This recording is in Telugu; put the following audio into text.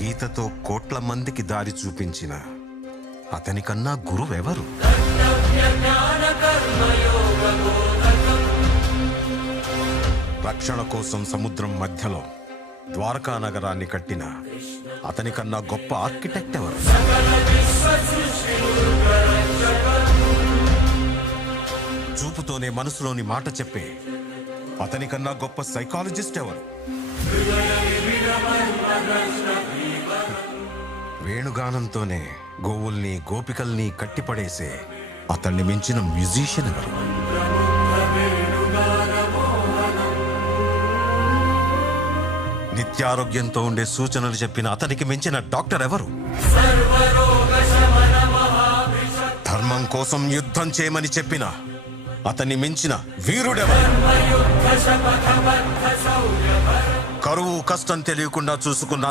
గీతతో కోట్ల మందికి దారి చూపించిన అతనికన్నా గురువెవరు? రక్షణ కోసం సముద్రం మధ్యలో ద్వారకా నగరాన్ని కట్టిన అతనికన్నా గొప్ప ఆర్కిటెక్ట్ ఎవరు? చూపుతోనే మనసులోని మాట చెప్పే అతనికన్నా గొప్ప సైకాలజిస్ట్ ఎవరు? వేణుగానంతోనే గోవుల్ని గోపికల్ని కట్టిపడేసే అతన్ని మించిన మ్యూజిషియన్ ఎవరు? నిత్యారోగ్యంతో ఉండే సూచనలు చెప్పిన అతనికి మించిన డాక్టర్ ఎవరు? ధర్మం కోసం యుద్ధం చేయమని చెప్పిన అతన్ని మించిన వీరుడెవరు? కరువు కష్టం తెలియకుండా చూసుకున్న